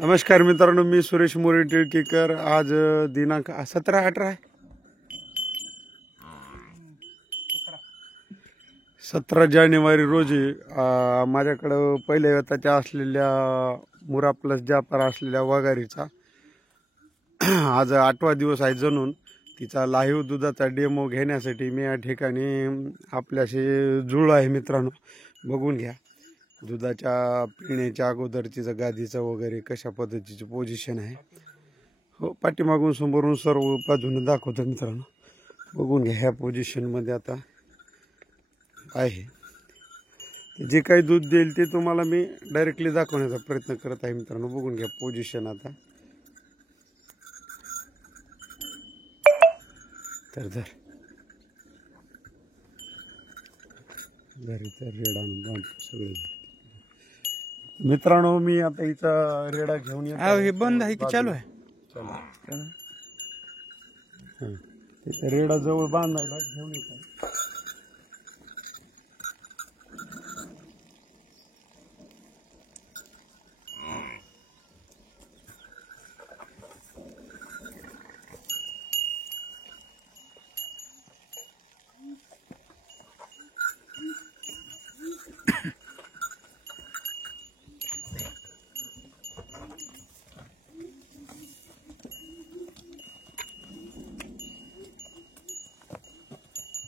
नमस्कार मित्रांनो, मी सुरेश मोरे टिळकेकर. आज दिनांक 17-18 आहे. 17 जानेवारी रोजी माझ्याकडं पहिल्या वेताच्या असलेल्या मुरा प्लस जापर असलेल्या वगारीचा आज 8वा दिवस आहे. जणून तिचा लाईव्ह दुधाचा डेमो घेण्यासाठी मी या ठिकाणी आपल्याशी जुळलो आहे. मित्रांनो, बघून घ्या दुधाच्या पिण्याच्या अगोदर तिचं गादीचं वगैरे कशा पद्धतीची पोझिशन आहे. हो, पाठीमागून समोरून सर्व बाजूने दाखवतो मित्रांनो, बघून घ्या. ह्या पोझिशनमध्ये आता आहे. जे काही दूध देईल ते तुम्हाला मी डायरेक्टली दाखवण्याचा प्रयत्न करत आहे. मित्रांनो, बघून घ्या पोझिशन आता. तर रेडा बांधतो सगळे. मित्रांनो, मी आता हिचा रेडा घेऊन येतो. हे बंद आहे की चालू आहे? तिथे रेडा जवळ बांधायला घेऊन येतो.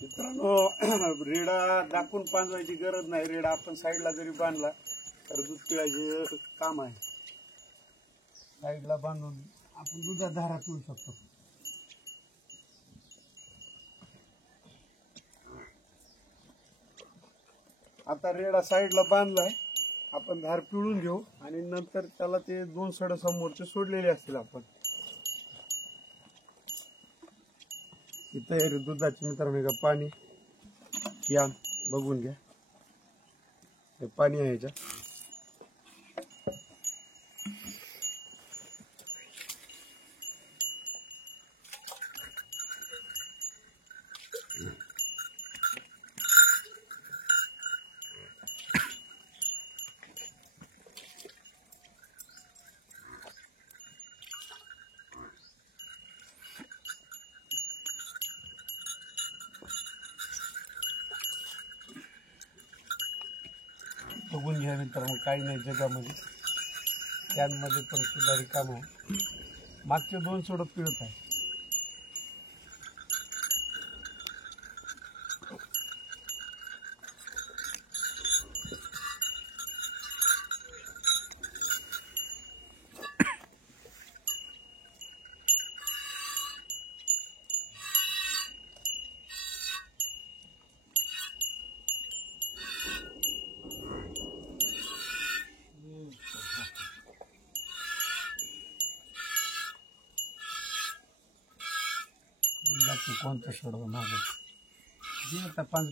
मित्रांनो, रेडा दाखवून बांधवायची गरज नाही. रेडा आपण साईडला जरी बांधला तर दूध पिळायचे काम आहे. साईडला बांधून आपण दुधात धारा पिळू शकतो. आता रेडा साईडला बांधलाय, आपण धार पिळून घेऊ आणि नंतर त्याला ते 2 सड समोरचे सोडलेले असतील. आपण तयारी दुधाची मित्रांनो का पाणी या बघून घ्या. हे पाणी आहे ह्याच्यात. बघून घ्या मित्रांनो, काही नाही जगामध्ये. त्यांमध्ये पण सुद्धा रिकाम आहे. मागचे 2 सोडं पिळत आहे. कोणतं सोडव मागे आता 5.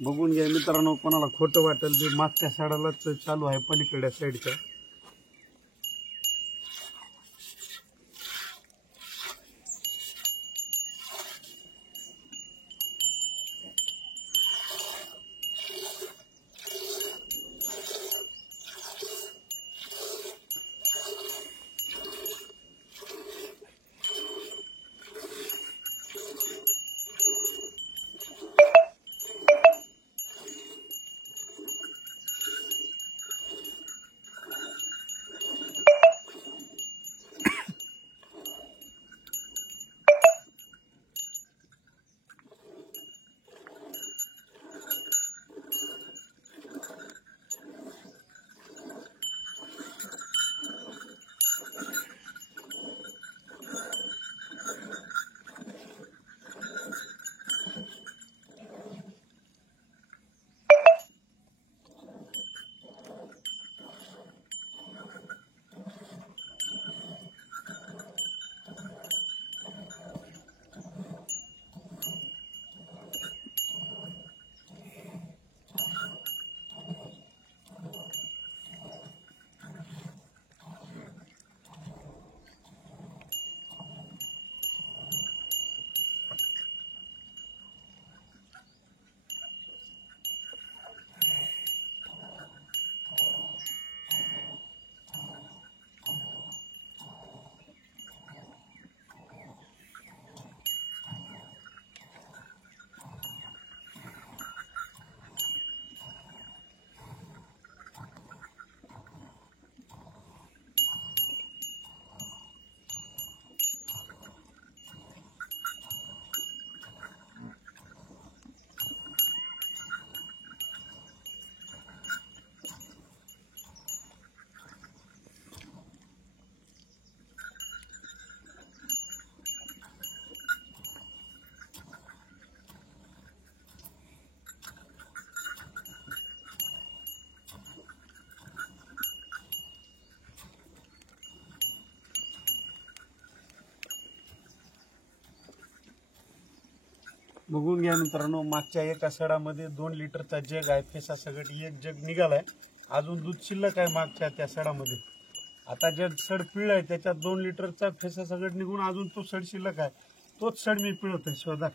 बघून घ्या मित्रांनो, कोणाला खोटं वाटेल ते मागच्या साडालाच चालू आहे, पलीकडच्या साईडच्या. बघून घ्या मित्रांनो, मागच्या एका सडामध्ये 2 लिटरचा जग आहे, फेसा सगट 1 जग निघालाय, अजून दूध शिल्लक आहे मागच्या त्या सडामध्ये. आता जे सड पिळ आहे त्याच्यात 2 लिटरचा फेसा सगट निघून अजून तो सड शिल्लक आहे, तोच सड मी पिळतोय. शोधा.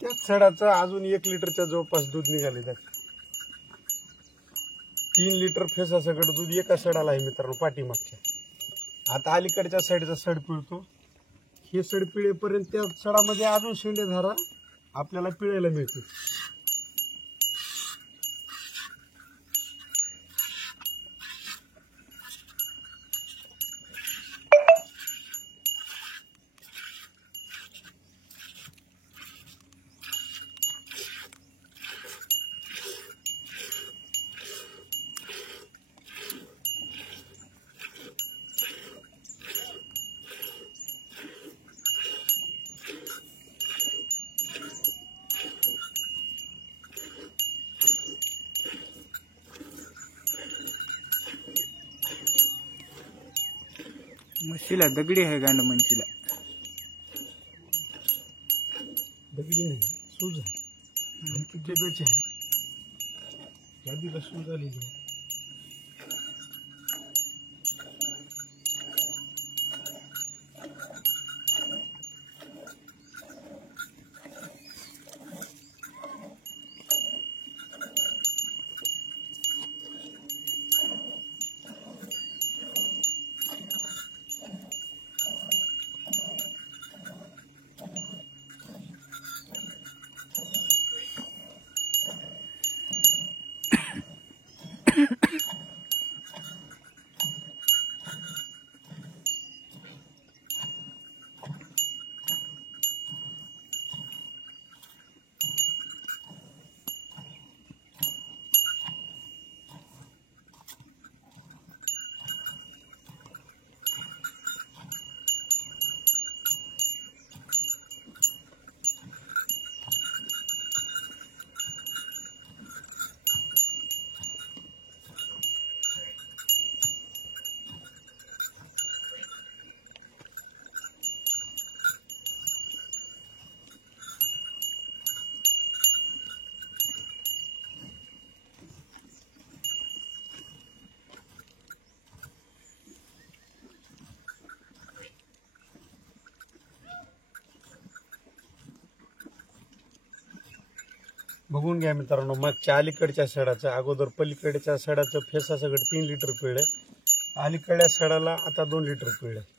त्याच सडाचं अजून 1 लिटरच्या जवळपास दूध निघाले. त्यात 3 लिटर फेसा सगट दूध एका सडाला आहे मित्रांनो पाठीमागच्या. आता अलीकडच्या साईडचा सड पिळतो. हे सड पिळेपर्यंत त्या सडामध्ये अजून शेंडेधारा आपल्याला पिळायला मिळते. म्हशीला दगडी आहे गांड म्हशीला. दगडी नाही, सूज आहे. तुझ्याची आहे, यादीला सूज आलेली आहे. बघून घ्या मित्रांनो, मागच्या अलीकडच्या सडाचं अगोदर पलीकडच्या सडाचं फेसा सगळं 3 लिटर पिळले, अलीकडच्या सडाला आता 2 लिटर पिळले.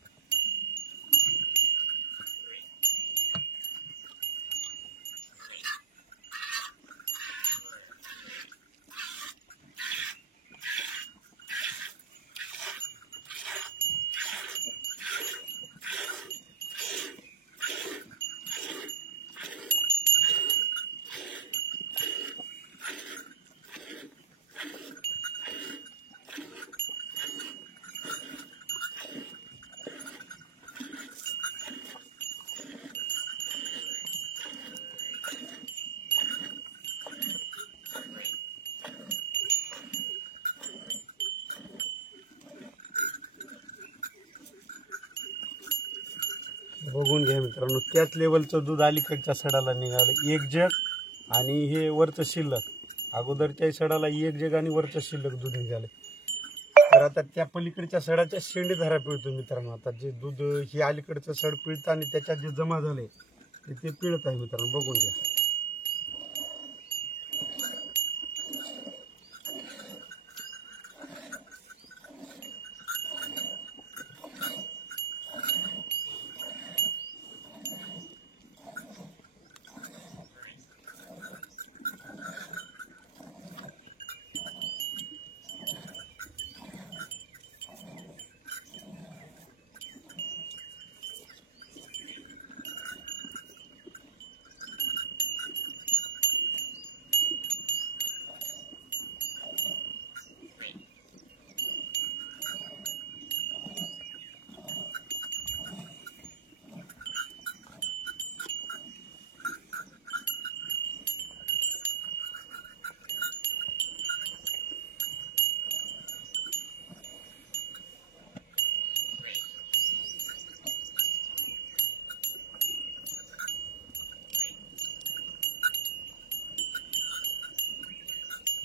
बघून घ्या मित्रांनो, त्याच लेवलचं दूध अलीकडच्या सडाला निघालं, 1 जग आणि हे वरचं शिल्लक. अगोदरच्या सडाला 1 जग आणि वरचं शिल्लक दूध निघाले. तर आता त्या पलीकडच्या सडाच्या शेंडेधारा पिळतो मित्रांनो. आता जे दूध हे अलीकडचं सड पिळतं आणि त्याच्यात जे जमा झाले ते पिळत आहे मित्रांनो, बघून घ्या.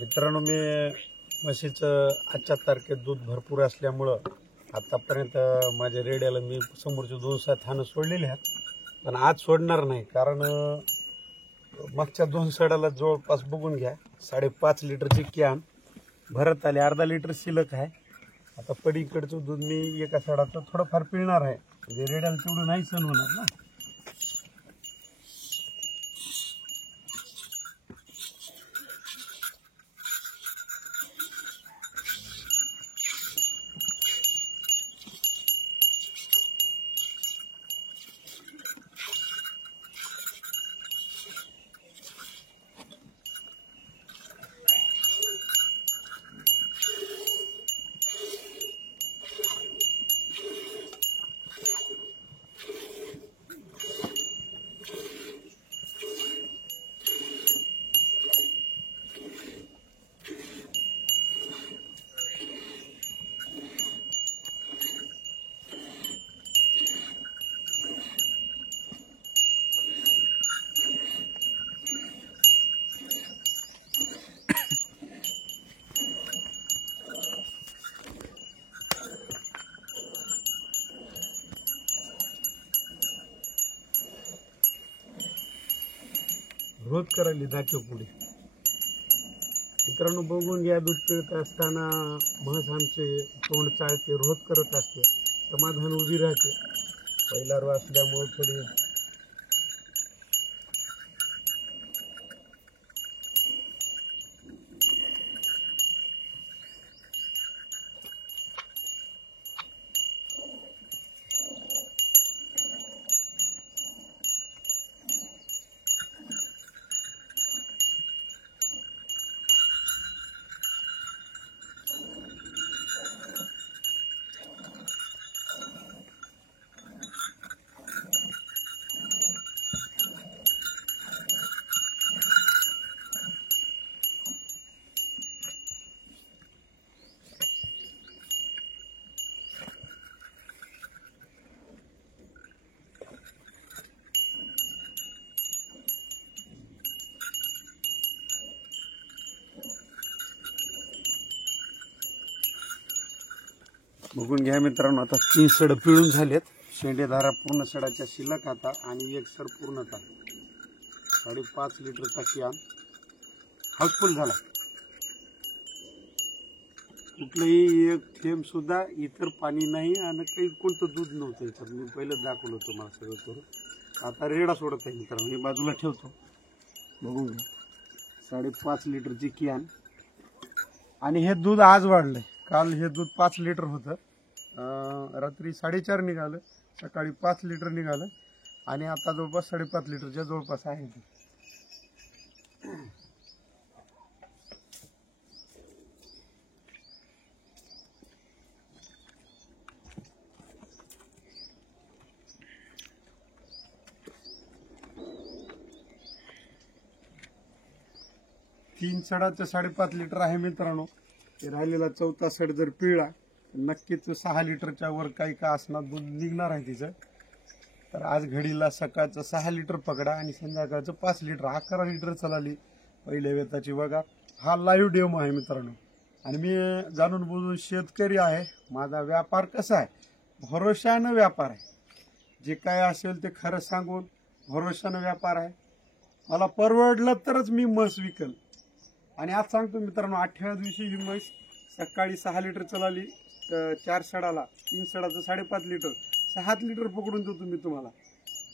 मित्रांनो, मी म्हशीचं आजच्या तारखेत दूध भरपूर असल्यामुळं आतापर्यंत माझ्या रेड्याला मी समोरचे 2 थानं सोडलेले आहेत, पण आज सोडणार नाही. कारण मागच्या 2 सडाला जवळपास बघून घ्या 5.5 लिटरची कॅन भरत आली, अर्धा लिटर शिल्लक आहे. आता पडीकडचं दूध मी एका सडाचं थोडंफार पिळणार आहे, म्हणजे रेड्याला तेवढं नाही सहन होणार ना. रोज करायला दाखव पुढे. मित्रांनो, बघून घ्या, दूध पिळत असताना म्हस आमचे तोंड चाळते, रोज करत असते, समाधान उभी राहते. पहिला रो असल्यामुळे थोडी बघून घ्या. मित्रांनो, आता 3 सड पिळून झालेत, शेंडेधारा पूर्ण सडाच्या शिल्लक आता, आणि 1 सड पूर्णता. 5.5 लिटरचा कॅन हाऊसफुल झाला. कुठलंही एक थेंब सुद्धा इतर पाणी नाही, आणि काही कोणतं दूध नव्हतं याच्यात. मी पहिलं दाखवलं होतं मला सगळं करून. आता रेडा सोडत आहे मित्रांनो, हे बाजूला ठेवतो. बघून घ्या, 5.5 लिटरची कॅन. आणि हे दूध आज वाढलंय. काल हे दूध 5 लिटर होतं, रात्री 4.5 निघालं, सकाळी 5 लिटर निघालं, आणि आता जवळपास 5.5 लिटरच्या जवळपास आहे ते. तीन सडाचं 5.5 लिटर आहे मित्रांनो. राहिलेला 4था सड जर पिळला नक्कीच 6 लिटरच्या वर काही का असणार दूध निघणार आहे तिचं. तर आज घडीला सकाळचं 6 लिटर पकडा आणि संध्याकाळचं 5 लिटर, 11 लिटर चालली पहिल्या वेताची. बघा, हा लाईव्ह डेमो आहे मित्रांनो. आणि मी जाणून बुजून शेतकरी आहे. माझा व्यापार कसा आहे, भरोशानं व्यापार आहे. जे काय असेल ते खरं सांगून भरोशानं व्यापार आहे. मला परवडलं तरच मी म्हस विकल. आणि आज सांगतो मित्रांनो, 8व्या दिवशी ही म्हैस सकाळी 6 लिटर चालली, 4 सडाला, 3 सडाचं 5.5 लिटर, 7 लिटर पकडून देतो मी तुम्हाला.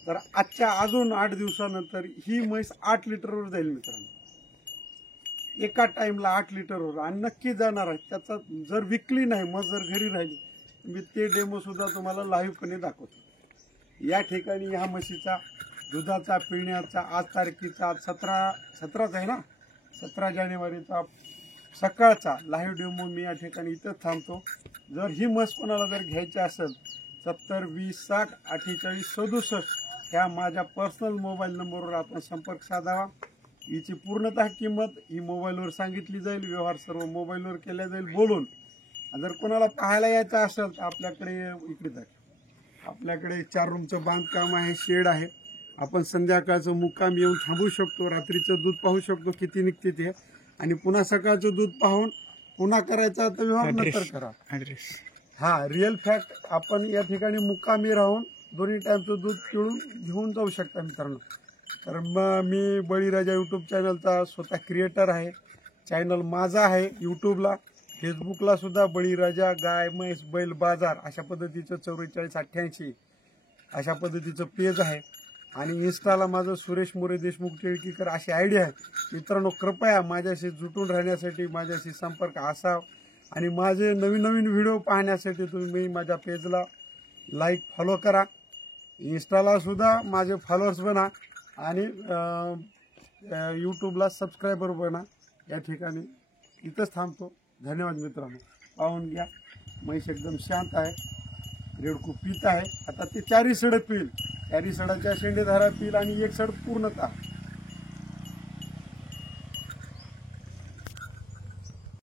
तर आजच्या अजून 8 दिवसानंतर ही म्हैस 8 लिटरवर जाईल मित्रांनो. एका टाइमला 8 लिटरवर, आणि नक्की जाणार आहे. त्याचा जर विकली नाही, मग जर घरी राहिली, मी ते डेमो सुद्धा तुम्हाला लाईव्हपणे दाखवतो. या ठिकाणी ह्या म्हशीचा दुधाचा, पिण्याचा, आज तारखेचा 17 आहे ना, 17 जानेवारीचा सकाळचा लाईव्ह डेमो मी या ठिकाणी इथंच थांबतो. जर ही म्हस कोणाला जर घ्यायची असेल 70 20 60 48 67 ह्या माझ्या पर्सनल मोबाईल नंबरवर आपण संपर्क साधावा. हिची पूर्णतः किंमत ही मोबाईलवर सांगितली जाईल. व्यवहार सर्व मोबाईलवर केला जाईल बोलून. जर कोणाला पाहायला यायचं असेल तर आपल्याकडे इकडे जाईल. आपल्याकडे 4 रूमचं बांधकाम आहे, शेड आहे. आपण संध्याकाळचं मुक्काम येऊन थांबू शकतो, रात्रीचं दूध पाहू शकतो किती निघते ते. आणि पुन्हा सकाळचं दूध पाहून पुन्हा करायचा तर व्यवहार नंतर करा. ऍड्रेस हा रिअल फॅक्ट, आपण या ठिकाणी मुक्कामी राहून दोन्ही टाइमचं दूध पिळून घेऊन जाऊ शकता मित्रांनो. तर मग मी बळीराजा यूट्यूब चॅनलचा स्वतः क्रिएटर आहे. चॅनल माझा आहे यूट्यूबला, फेसबुकला सुद्धा बळीराजा गाय म्हैस बैल बाजार अशा पद्धतीचं 4488 अशा पद्धतीचं पेज आहे. आणि इन्स्टाला माझं सुरेश मोरे देशमुख टिळकीकर अशी आयडी आहे. मित्रांनो, कृपया माझ्याशी जुटून राहण्यासाठी माझ्याशी संपर्क असावा आणि माझे नवीन नवीन व्हिडिओ पाहण्यासाठी तुम्ही माझ्या पेजला लाईक फॉलो करा. इन्स्टाला सुद्धा माझे फॉलोअर्स बना आणि यूट्यूबला सबस्क्रायबर बना. या ठिकाणी इथंच थांबतो. धन्यवाद मित्रांनो. पाहून घ्या, म्हैस एकदम शांत आहे, रेडकू पीत आहे. आता ते 4 सड पिईल, 4 सडाच्या शेंडेधारा पिईल आणि 1 सड पूर्णतः